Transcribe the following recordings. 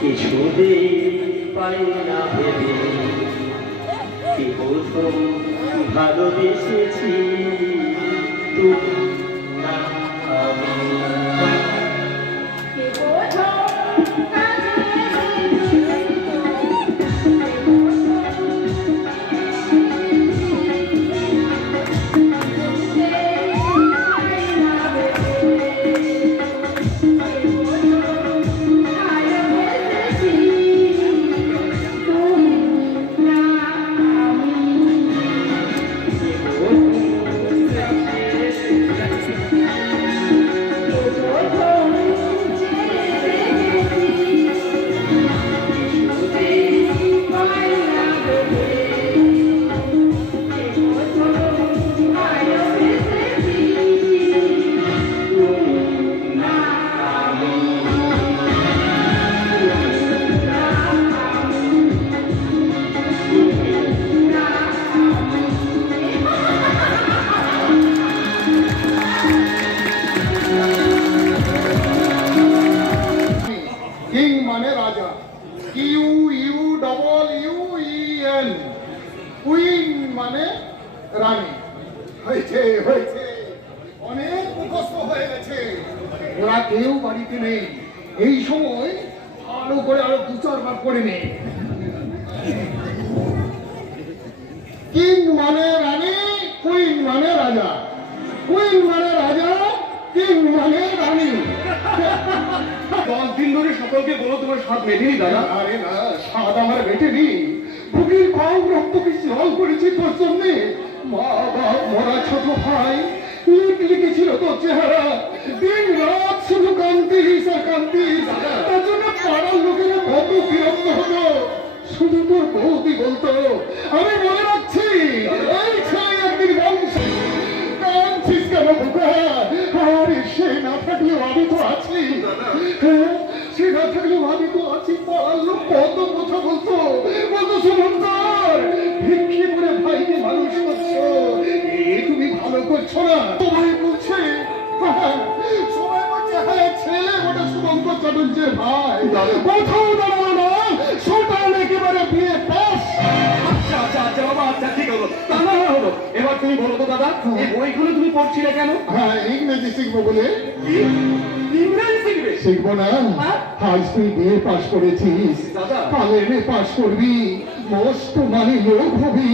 কিছুদিন পাই না ভেবে কি প্রথম ভালোবেসেছি তুমি না আমি কেউ বাড়িতে নেই। এই সময় ভালো করে আরও দু চারবার করে নে। কিং মানে রানী কুইন মানে রাজা। কুইন মানে রাজা কিং মানে রানী। দশ দিন ধরে সকলকে বলো তোমার স্বাদ মেটেনি দাদা? আরে না স্বাদ আমার বুকের কম রক্ত করেছি তোর জন্যে। মা বাপ মরা ছোট ভাই লিখ লিখেছিল তোর চেহারা। দিন রাত শুধু কান্তিস আর কান্তিস তার জন্য পাড়ার লোকেরা কত বিরক্ত হতো। শুধু তোর বৌদি বলতো আমি মনে রাখছি এই ছেলে একদিন বংশ কাঁদছিস কেন বুকা আরে সে না থাকলেও আমি তো আছি। হ্যাঁ, সে না থাকলেও আমি তো চ্যাটার্জির ভাই। কোথাও দাঁড়াল না সোটাল একেবারে বিয়ে পাস আচ্ছা আচ্ছা আচ্ছা বাবা আচ্ছা ঠিক হলো। তা না হলো। এবার তুমি বলো তো দাদা এই বইগুলো তুমি পড়ছিলে কেন? হ্যাঁ ইংরেজি শিখব বলে। ইংরেজি শিখবে? শিখব না। হ্যাঁ? আজ তুই বিয়ে পাশ করেছিস। কালে এমএ পাশ করবি। মস্ত মানে লোক হবি।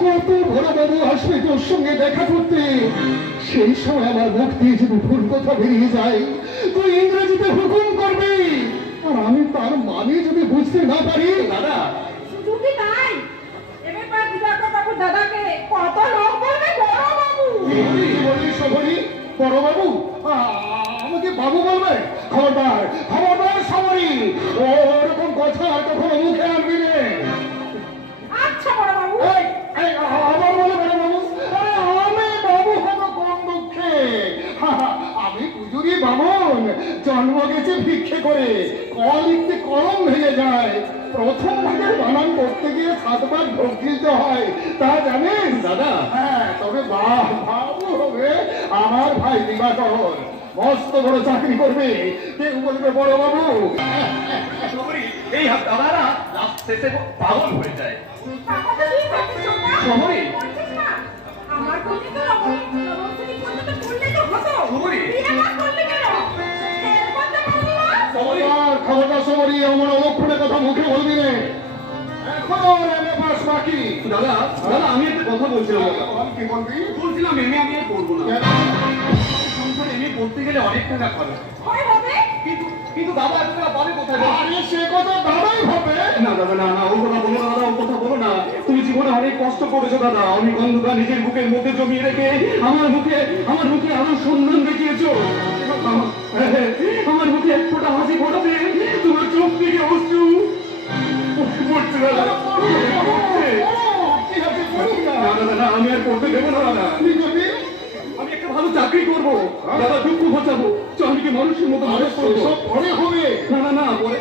কত বড় বাবু আসবে তোর সঙ্গে দেখা করতে। সেই সময় আমার মুখ দিয়ে যদি ভুল কথা বেরিয়ে যায় তুই ইংরেজিতে হুকুম করবি। আর আমি তার মানে যদি বুঝতে না পারি। দাদা। শুধু কি তাই? এবার দিবাকর বাবুর দাদাকে কত লোক বলবে বড় বাবু বলিস শহরী বড় বাবু আমাকে বাবু বলবে। খবরদার খবরদার সবাই ওরকম কথা কখনো মুখে আনবি করে ক লিখতে কলম ভেঙে যায়। প্রথম ভাগের বানান করতে গিয়ে সাতবার ঢোক গিলতে হয়। তা জানেন? দাদা। হ্যাঁ তবে বাহ বাবু হবে আমার ভাই দিবাকর। মস্ত বড় চাকরি করবে। কেউ বলবে বড় বাবু? এই দাদারা শেষে পাগল হয়ে যায়। শহরে? আমার তো খবরদার সবারই আমার কথা মুখে বলবি রে এখনও পাস বাকি। দাদা দাদা আমি একটা কথা বলছিলাম কি বলবি? বলছিলাম এমনি আমি আর করব না। সংসার এমনি করতে গেলে অনেক টাকা খরচ কিন্তু কিন্তু দাদা এত টাকা পাবে কোথায় আরে সে কথা দাদাই হবে না দাদা না না ও কথা বলো দাদা ও কথা বলো না। তুমি জীবনে অনেক কষ্ট করেছ দাদা। অনেক অন্ধকার নিজের বুকের মধ্যে জমিয়ে রেখে আমার মুখে আমার মুখে আরও সন্ধান দেখিয়েছো। আমার- আমি আর করতে দেবো না আমি একটা ভালো চাকরি করব দাদা দুঃখ বাঁচাবো আমি কি মানুষের মতো মানুষ করব পরে হবে না না না পরে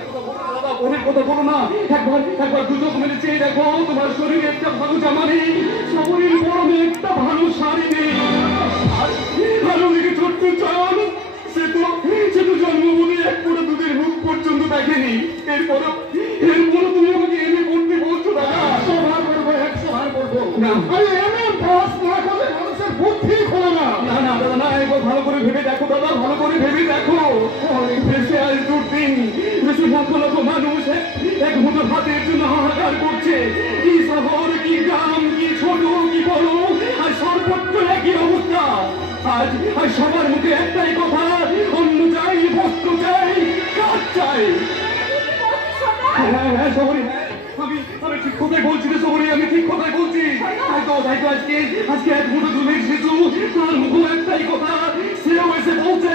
অনেক কথা বলো না একবার একবার দুজন মেরে চেয়ে দেখো তোমার শরীরে একটা ভালো জামা নেই শরীর গরমে একটা ভালো শাড়ি নেই ভালো লেগে ছোট্ট চাল সে তো সে তো জন্মভূমি এক করে দুধের মুখ পর্যন্ত দেখেনি এরপরে না। আরে এমন পাস না করলে মানুষের বুদ্ধি খোলে না। না না দাদা না একবার ভালো করে ভেবে দেখো দাদা ভালো করে ভেবে দেখো। দেশে আজ দুর্দিন বেশি লক্ষ লক্ষ মানুষ এক- এক মুঠো ভাতের জন্য হাহাকার করছে। কি শহর কি গ্রাম কি ছোট কি বড় আর সর্বত্র একই অবস্থা। আজ আজ সবার মুখে একটাই কথা অন্য চাই বস্ত্র চাই কাজ চাই। হ্যাঁ হ্যাঁ হ্যাঁ আমি ঠিক কথাই বলছি রে সবরি আমি ঠিক কথাই বলছি। তাই তো তাই তো আজকে আজকে এক মুঠো দুধের শিশু তার মুখে একটাই কথা সেও এসে বলছে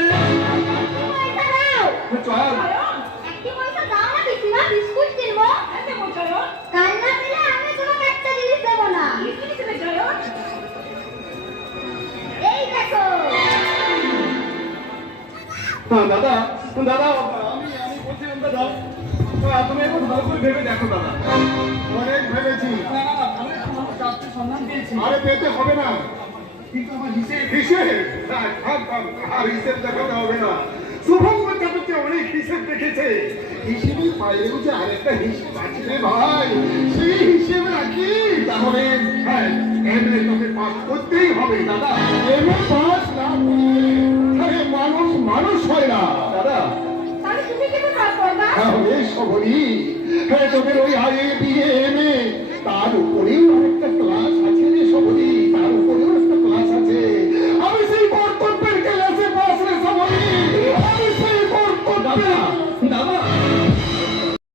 চল। দেখো। হ্যাঁ দাদা দাদা আমি আমি বলছিলাম দাদা তুমি একবার ভালো করে ভেবে দেখো দাদা। অনেক ভেবেছি। আমার আরে পেতে হবে না। কিন্তু আমার হিসেব? থাক, থাক, থাক, আর হিসেব দেখাতে হবে না। শুভঙ্কর অনেক হিসেব দেখেছে। হিসেবে পাইলেও যে আরেকটা হিসেব আছে রে ভাই। সেই হিসেব রাখি। তাহলে হ্যাঁ তোকে পাস করতেই হবে দাদা। এমএ পাস না আরে মানুষ মানুষ হয় না। দাদা তাহলে সবরই হ্যাঁ তোদের ওই আগে বিয়ে উপরেও